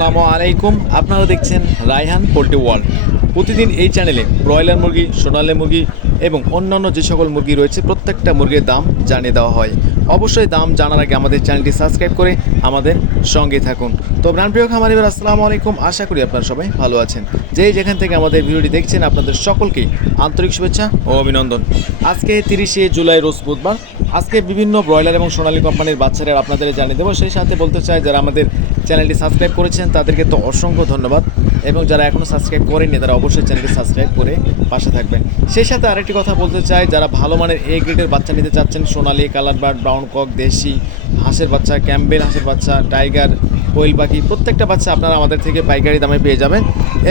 আসসালামু আলাইকুম। আপনারা দেখছেন রায়হান পোল্ট্রি ওয়ার্ল্ড। প্রতিদিন এই চ্যানেলে ব্রয়লার মুরগি, সোনালী মুরগি এবং অন্যান্য যে সকল মুরগি রয়েছে, প্রত্যেকটা মুরগির দাম জানিয়ে দেওয়া হয়। অবশ্যই দাম জানার আগে আমাদের চ্যানেলটি সাবস্ক্রাইব করে আমাদের সঙ্গে থাকুন। তো প্রাণপ্রিয় খামারিবার আসসালামু আলাইকুম। আশা করি আপনারা সবাই ভালো আছেন। যেই যেখান থেকে আমাদের ভিডিওটি দেখছেন, আপনাদের সকলকে আন্তরিক শুভেচ্ছা ও অভিনন্দন। আজকে তিরিশে জুলাই, রোজ বুধবার। আজকে বিভিন্ন ব্রয়লার এবং সোনালী কোম্পানির বাচ্চারা আপনাদের জানিয়ে দেবো। সেই সাথে বলতে চাই, যারা আমাদের চ্যানেলটি সাবস্ক্রাইব করেছেন, তাদেরকে তো অসংখ্য ধন্যবাদ। এবং যারা এখনও সাবস্ক্রাইব করেননি, তারা অবশ্যই চ্যানেলটি সাবস্ক্রাইব করে পাশে থাকবেন। সেই সাথে আরেকটি কথা বলতে চাই, যারা ভালো মানের এ গ্রেডের বাচ্চা নিতে চাচ্ছেন, Sonali colour bird brown cock, দেশি, হাঁসের বাচ্চা ক্যাম্বেল হাঁসের বাচ্চা টাইগার কোয়েল পাখি, প্রত্যেকটা বাচ্চা আপনারা আমাদের থেকে পাইকারি দামে পেয়ে যাবেন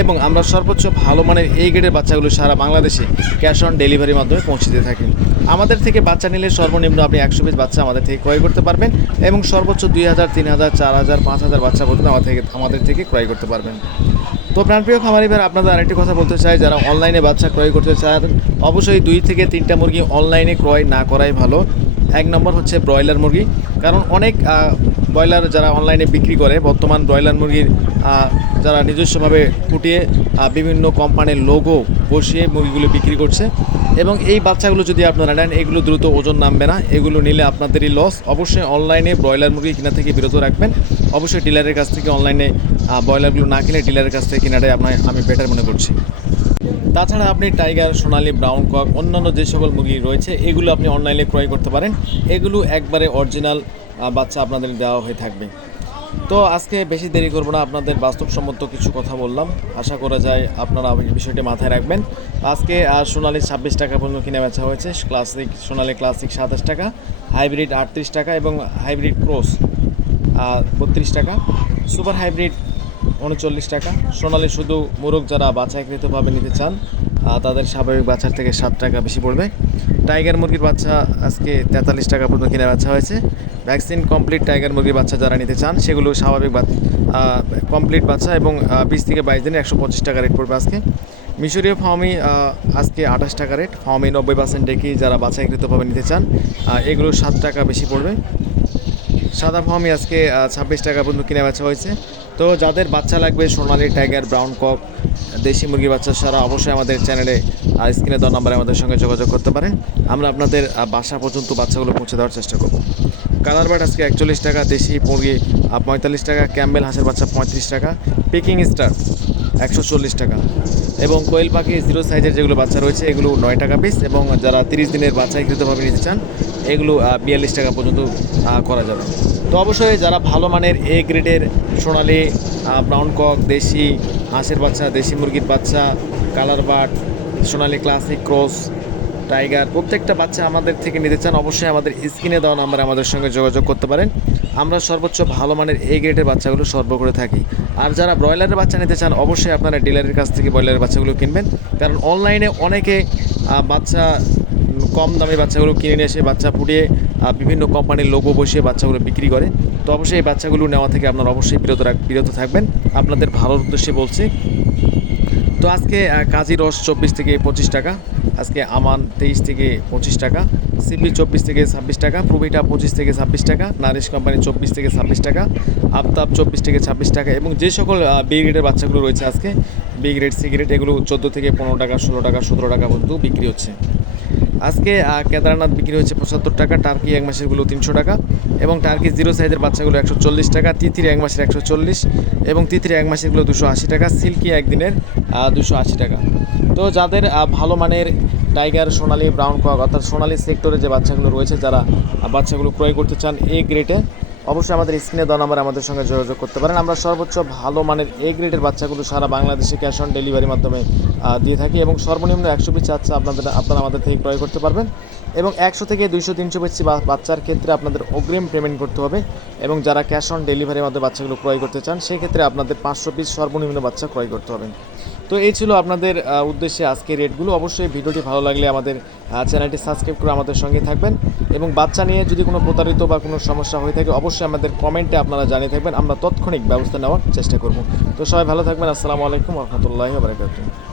এবং আমরা সর্বোচ্চ ভালো মানের এই গ্রেডের বাচ্চাগুলো সারা বাংলাদেশে ক্যাশ অন ডেলিভারির মাধ্যমে পৌঁছে দিয়ে থাকি। আমাদের থেকে বাচ্চা নিলে সর্বনিম্ন আপনি একশো পিস বাচ্চা আমাদের থেকে ক্রয় করতে পারবেন এবং সর্বোচ্চ দুই হাজার, তিন হাজার, চার হাজার, পাঁচ হাজার বাচ্চা পর্যন্ত আমাদের থেকে আমাদের থেকে ক্রয় করতে পারবেন। তো প্রাণপ্রিয় খামারি ভাই আপনাদের আরেকটি কথা বলতে চাই, যারা অনলাইনে বাচ্চা ক্রয় করতে চান, অবশ্যই দুই থেকে তিনটা মুরগি অনলাইনে ক্রয় না করাই ভালো। এক নম্বর হচ্ছে ব্রয়লার মুরগি, কারণ অনেক ব্রয়লার যারা অনলাইনে বিক্রি করে, বর্তমান ব্রয়লার মুরগির যারা নিজস্বভাবে ফুটিয়ে বিভিন্ন কোম্পানির লোগো বসিয়ে মুরগিগুলো বিক্রি করছে এবং এই বাচ্চাগুলো যদি আপনারা নেন, এগুলো দ্রুত ওজন নামবে না। এগুলো নিলে আপনাদেরই লস অবশ্যই অনলাইনে ব্রয়লার মুরগি কেনা থেকে বিরত রাখবেন। অবশ্যই ডিলারের কাছ থেকে অনলাইনে ব্রয়লারগুলো না কিনে ডিলারের কাছ থেকে কেনাটাই আপনার, আমি বেটার মনে করছি। তাছাড়া আপনি টাইগার সোনালি ব্রাউন কক অন্যান্য যে সকল মুরগি রয়েছে, এগুলো আপনি অনলাইনে ক্রয় করতে পারেন। এগুলো একবারে অরিজিনাল বাচ্চা আপনাদের দেওয়া হয়ে থাকবে। তো আজকে বেশি দেরি করব না, আপনাদের বাস্তবসম্মত কিছু কথা বললাম। আশা করা যায় আপনারা বিষয়টি মাথায় রাখবেন। আজকে আর সোনালি ছাব্বিশ টাকা পর্যন্ত কিনে বেচা হয়েছে। ক্লাসিক, সোনালি ক্লাসিক সাতাশ টাকা, হাইব্রিড আটত্রিশ টাকা এবং হাইব্রিড ক্রস বত্রিশ টাকা, সুপার হাইব্রিড উনচল্লিশ টাকা। সোনালি শুধু মোরগ যারা বাছাইকৃতভাবে নিতে চান তাদের স্বাভাবিক বাচ্চার থেকে সাত টাকা বেশি পড়বে। টাইগার মুরগির বাচ্চা আজকে তেতাল্লিশ টাকা পর্যন্ত কিনে বাচ্চা হয়েছে। ভ্যাকসিন কমপ্লিট টাইগার মুরগির বাচ্চা যারা নিতে চান, সেগুলো স্বাভাবিক কমপ্লিট বাচ্চা এবং বিশ থেকে বাইশ দিনে একশো পঁচিশ টাকা রেট পড়বে আজকে। মিশরীয় ফার্মি আজকে আঠাশ টাকা রেট ফার্মি নব্বই পার্সেন্ট ডেকি যারা বাছাইকৃতভাবে নিতে চান এগুলো সাত টাকা বেশি পড়বে। সাদা ফার্মি আজকে ছাব্বিশ টাকা পর্যন্ত কিনে বেচা হয়েছে। তো যাদের বাচ্চা লাগবে, সোনালি, টাইগার, ব্রাউন কক দেশি মুরগি বাচ্চা সারা অবশ্যই আমাদের চ্যানেলে স্ক্রিনে দেওয়া নাম্বারে আমাদের সঙ্গে যোগাযোগ করতে পারেন। আমরা আপনাদের বাসা পর্যন্ত বাচ্চাগুলো পৌঁছে দেওয়ার চেষ্টা করব। কালার বার্ড আজকে একচল্লিশ টাকা, দেশি মুরগি পঁয়তাল্লিশ টাকা, ক্যাম্বেল হাঁসের বাচ্চা পঁয়ত্রিশ টাকা, পিকিং স্টার একশো চল্লিশ টাকা। এবং কোয়েল পাখি জিরো সাইজের যেগুলো বাচ্চা রয়েছে, এগুলো নয় টাকা পিস এবং যারা তিরিশ দিনের বাচ্চাকৃতভাবে নিতে চান, এগুলো বিয়াল্লিশ টাকা পর্যন্ত করা যাবে। তো অবশ্যই যারা ভালো মানের এ গ্রেডের সোনালি ব্রাউন কক, দেশি হাঁসের বাচ্চা, দেশি মুরগির বাচ্চা, colour but Sonali classic cross, tiger, প্রত্যেকটা বাচ্চা আমাদের থেকে নিতে চান অবশ্যই আমাদের স্ক্রিনে দেওয়া নাম্বারে আমাদের সঙ্গে যোগাযোগ করতে পারেন। আমরা সর্বোচ্চ ভালো মানের এ গ্রেডের বাচ্চাগুলো সর্ব করে থাকি। আর যারা ব্রয়লারের বাচ্চা নিতে চান, অবশ্যই আপনারা ডিলারের কাছ থেকে ব্রয়লারের বাচ্চাগুলো কিনবেন। কারণ অনলাইনে অনেকে বাচ্চা, কম দামে বাচ্চাগুলো কিনে নিয়ে এসে বাচ্চা ফুটিয়ে বিভিন্ন কোম্পানির লোগো বসিয়ে বাচ্চাগুলো বিক্রি করে। তো অবশ্যই এই বাচ্চাগুলো নেওয়া থেকে আপনারা অবশ্যই বিরত রাখ বিরত থাকবেন। আপনাদের ভালোর উদ্দেশ্যে বলছি। তো আজকে কাজী রস চব্বিশ থেকে পঁচিশ টাকা, আজকে আমান তেইশ থেকে পঁচিশ টাকা সিপি চব্বিশ থেকে ছাব্বিশ টাকা প্রভিটা পঁচিশ থেকে ছাব্বিশ টাকা, নারিশ কোম্পানি চব্বিশ থেকে ছাব্বিশ টাকা, আফতাব চব্বিশ থেকে ছাব্বিশ টাকা এবং যে সকল বি গ্রেডের বাচ্চাগুলো রয়েছে আজকে বি গ্রেড সি গ্রেড এগুলো চোদ্দ থেকে পনেরো টাকা, ষোলো টাকা, সতেরো টাকা পর্যন্ত বিক্রি হচ্ছে। আজকে কেদারনাথ বিক্রি হচ্ছে পঁচাত্তর টাকা, টার্কি এক মাসেরগুলো তিনশো টাকা এবং টার্কি জিরো সাইজের বাচ্চাগুলো একশো চল্লিশ টাকা তিথির এক মাসের একশো চল্লিশ এবং তিথির এক মাসেরগুলো দুশো আশি টাকা, সিল্কি একদিনের দুশো আশি টাকা। তো যাদের ভালো মানের টাইগার, সোনালি, ব্রাউন কক অর্থাৎ সোনালি সেক্টরে যে বাচ্চাগুলো রয়েছে, যারা বাচ্চাগুলো ক্রয় করতে চান এ গ্রেডে অবশ্যই আমাদের স্ক্রিনে দেওয়া নাম্বারে আমাদের সঙ্গে যোগাযোগ করতে পারেন। আমরা সর্বোচ্চ ভালো মানের এ গ্রেডের বাচ্চাগুলো সারা বাংলাদেশে ক্যাশ অন ডেলিভারির মাধ্যমে দিয়ে থাকি এবং সর্বনিম্ন একশো পিস বাচ্চা আপনাদের, আপনারা আমাদের থেকে ক্রয় করতে পারবেন এবং একশো থেকে দুইশো, তিনশো পিস বাচ্চার ক্ষেত্রে আপনাদের অগ্রিম পেমেন্ট করতে হবে এবং যারা ক্যাশ অন ডেলিভারির মাধ্যমে বাচ্চাগুলো ক্রয় করতে চান, সেক্ষেত্রে আপনাদের পাঁচশো পিস সর্বনিম্ন বাচ্চা ক্রয় করতে হবে। তো এই ছিল আপনাদের উদ্দেশ্যে আজকে রেটগুলো। অবশ্যই ভিডিওটি ভালো লাগলে আমাদের চ্যানেলটি সাবস্ক্রাইব করে আমাদের সঙ্গে থাকবেন। এবং বাচ্চা নিয়ে যদি কোনো প্রতারিত বা কোনো সমস্যা হয়ে থাকে, অবশ্যই আমাদের কমেন্টে আপনারা জানিয়ে থাকবেন। আমরা তৎক্ষণিক ব্যবস্থা নেওয়ার চেষ্টা করব। তো সবাই ভালো থাকবেন। আসসালামু আলাইকুম রহমতুল্লাহ বারকাতুহ।